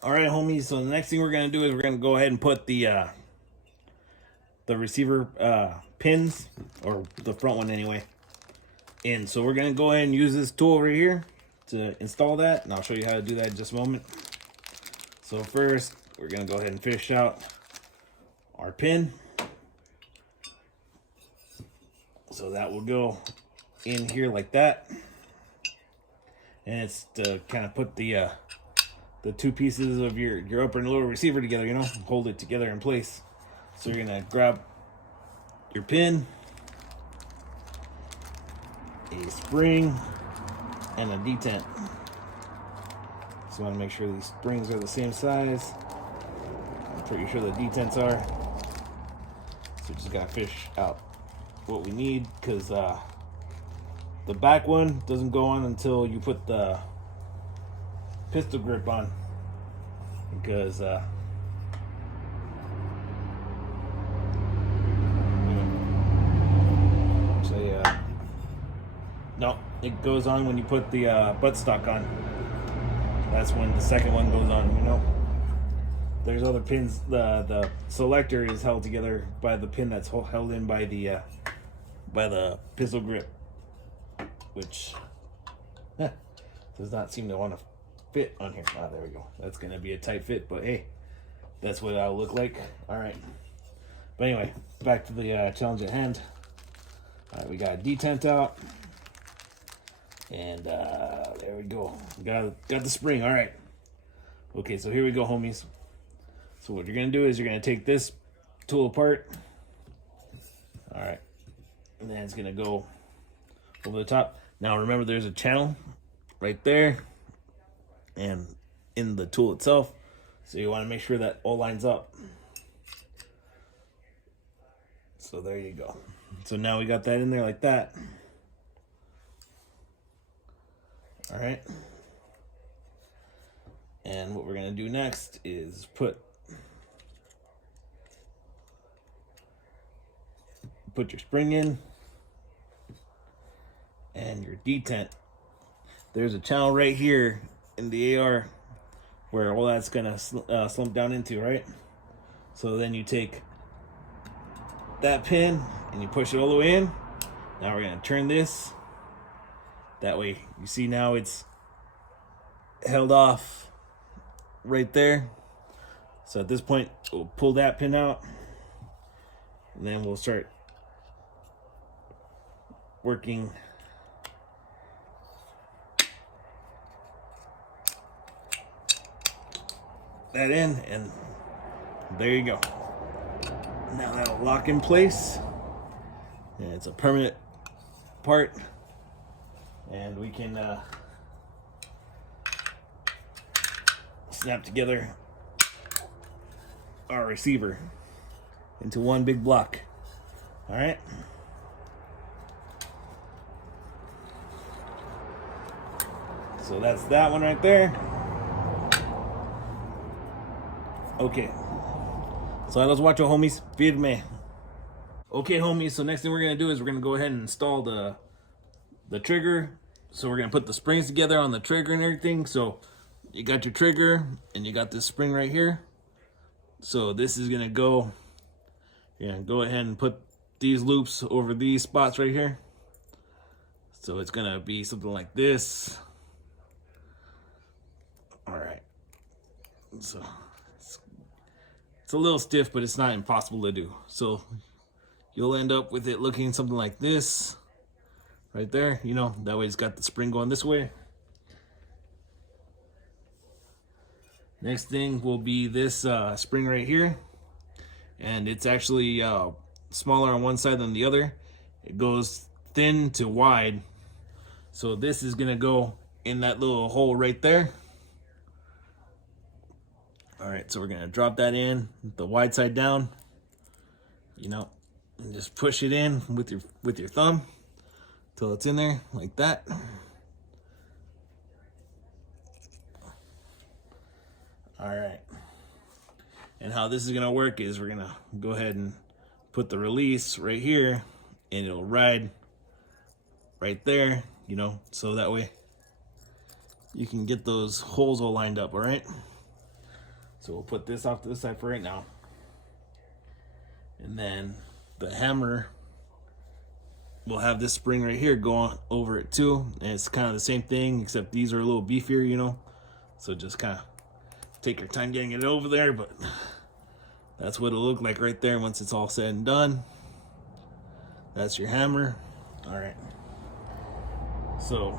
All right, homies. So the next thing we're gonna do is we're gonna go ahead and put the receiver pins, or the front one anyway, in. So we're gonna go ahead and use this tool right here to install that, and I'll show you how to do that in just a moment. So first, we're gonna go ahead and fish out our pin. So that will go in here like that, and it's to kind of put the two pieces of your upper and lower receiver together, you know, hold it together in place. So you're gonna grab your pin, a spring, and a detent. So you want to make sure these springs are the same size. I'm pretty sure the detents are. So just gotta fish out what we need, because the back one doesn't go on until you put the pistol grip on, because no, it goes on when you put the buttstock on. That's when the second one goes on, you know. There's other pins. The selector is held together by the pin that's held in by the pistol grip, which does not seem to want to fit on here. Ah, there we go. That's gonna be a tight fit, but hey, that's what it'll look like. All right. But anyway, back to the challenge at hand. All right, we got a detent out, and there we go. Got the spring. All right. Okay, so here we go, homies. So what you're gonna do is you're gonna take this tool apart. All right, and then it's gonna go over the top. Now remember, there's a channel right there, and in the tool itself. So you want to make sure that all lines up. So there you go. So now we got that in there like that. All right. And what we're gonna do next is put your spring in and your detent. There's a channel right here in the AR where all that's gonna slump down into, right? So then you take that pin and you push it all the way in. Now we're gonna turn this. That way, you see now it's held off right there. So at this point, we'll pull that pin out, and then we'll start working that in, and there you go. Now that'll lock in place, and it's a permanent part, and we can snap together our receiver into one big block. All right. So that's that one right there. Okay. So let's watch our homies. Firme. Okay, homies. So next thing we're gonna do is we're gonna go ahead and install the trigger. So we're gonna put the springs together on the trigger and everything. So you got your trigger and you got this spring right here. So this is gonna go. You're gonna go ahead and put these loops over these spots right here. So it's gonna be something like this. All right. So it's a little stiff, but it's not impossible to do. So you'll end up with it looking something like this right there. You know, that way it's got the spring going this way. Next thing will be this spring right here. And it's actually smaller on one side than the other. It goes thin to wide. So this is gonna go in that little hole right there. All right, so we're gonna drop that in, the wide side down, you know, and just push it in with your thumb till it's in there like that. All right. And how this is gonna work is we're gonna go ahead and put the release right here, and it'll ride right there, you know, so that way you can get those holes all lined up. All right. So we'll put this off to the side for right now. And then the hammer will have this spring right here going over it too. And it's kind of the same thing, except these are a little beefier, you know. So just kind of take your time getting it over there, but that's what it'll look like right there once it's all said and done. That's your hammer. All right. So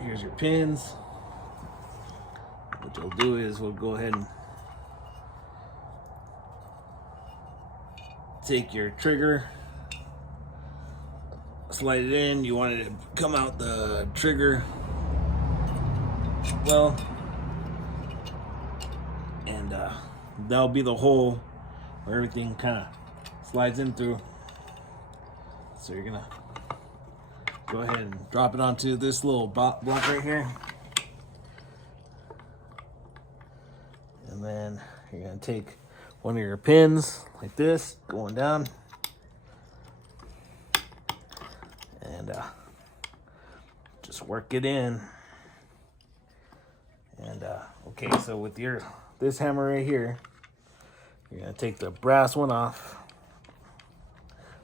here's your pins. What you'll do is we'll go ahead and take your trigger, slide it in. You want it to come out the trigger well, and that'll be the hole where everything kind of slides in through. So you're gonna go ahead and drop it onto this little block right here, and then you're gonna take one of your pins like this, going down, and just work it in. And okay, so with this hammer right here, you're gonna take the brass one off.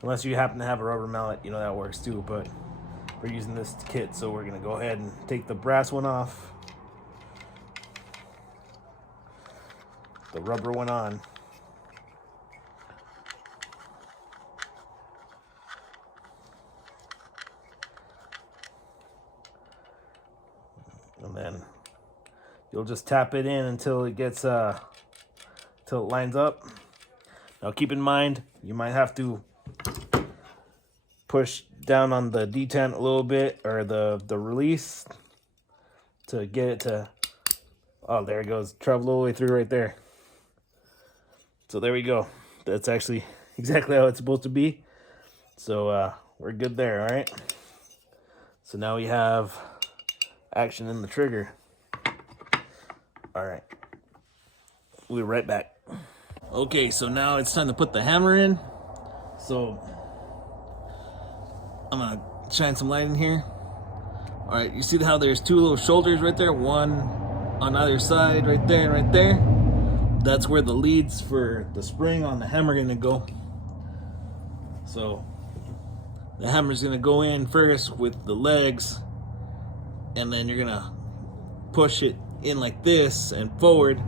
Unless you happen to have a rubber mallet, you know, that works too, but we're using this kit, so we're gonna go ahead and take the brass one off, the rubber one on. And then you'll just tap it in until it gets till it lines up. Now keep in mind, you might have to push down on the detent a little bit, or the release, to get it to, oh, there it goes, travel all the way through right there. So there we go. That's actually exactly how it's supposed to be. So we're good there. All right, so now we have action in the trigger. All right, we'll be right back. Okay, so now it's time to put the hammer in. So I'm gonna shine some light in here. All right, you see how there's two little shoulders right there, one on either side, right there and right there. That's where the leads for the spring on the hammer are gonna go. So the hammer's gonna go in first with the legs, and then you're gonna push it in like this and forward,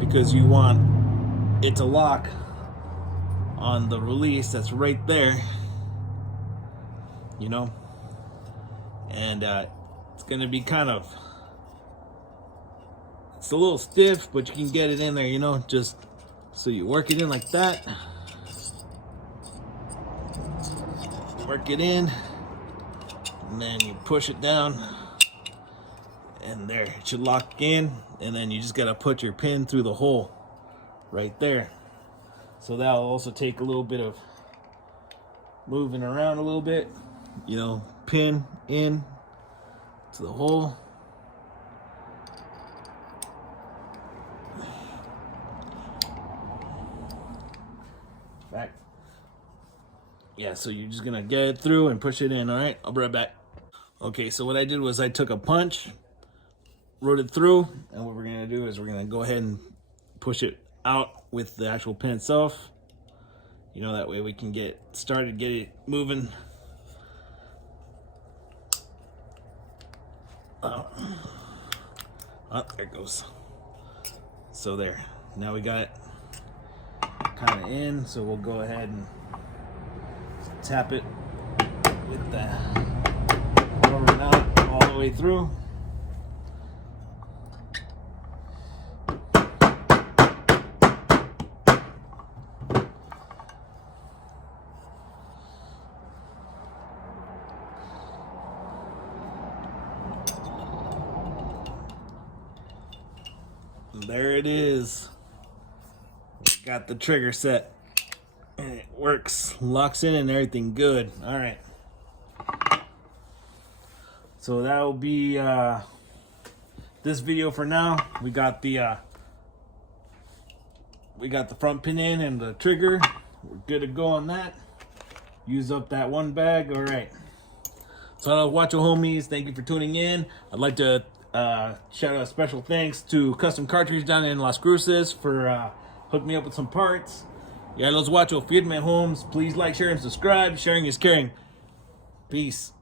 because you want it to lock on the release that's right there, you know. And it's gonna be kind of, it's a little stiff, but you can get it in there, you know. Just so you work it in like that, work it in, and then you push it down, and there, it should lock in. And then you just gotta put your pin through the hole right there. So that'll also take a little bit of moving around a little bit, you know. Pin in to the hole. Back. Yeah, so you're just gonna get it through and push it in. All right, I'll be right back. Okay, so what I did was I took a punch, wrote it through, and what we're gonna do is we're gonna go ahead and push it out with the actual pin itself. You know, that way we can get started, get it moving. Oh, there it goes. So there, now we got it kind of in, so we'll go ahead and tap it with the rubber mallet all the way through. There it is. Got the trigger set, and it works, locks in and everything good. All right, so that will be this video for now. We got the front pin in and the trigger. We're good to go on that. Use up that one bag. All right, so watch your homies, thank you for tuning in. I'd like to Shout out special thanks to Custom Cartridge down in Las Cruces for hooking me up with some parts. Ya los guacho, Firme Homes. Please like, share, and subscribe. Sharing is caring. Peace.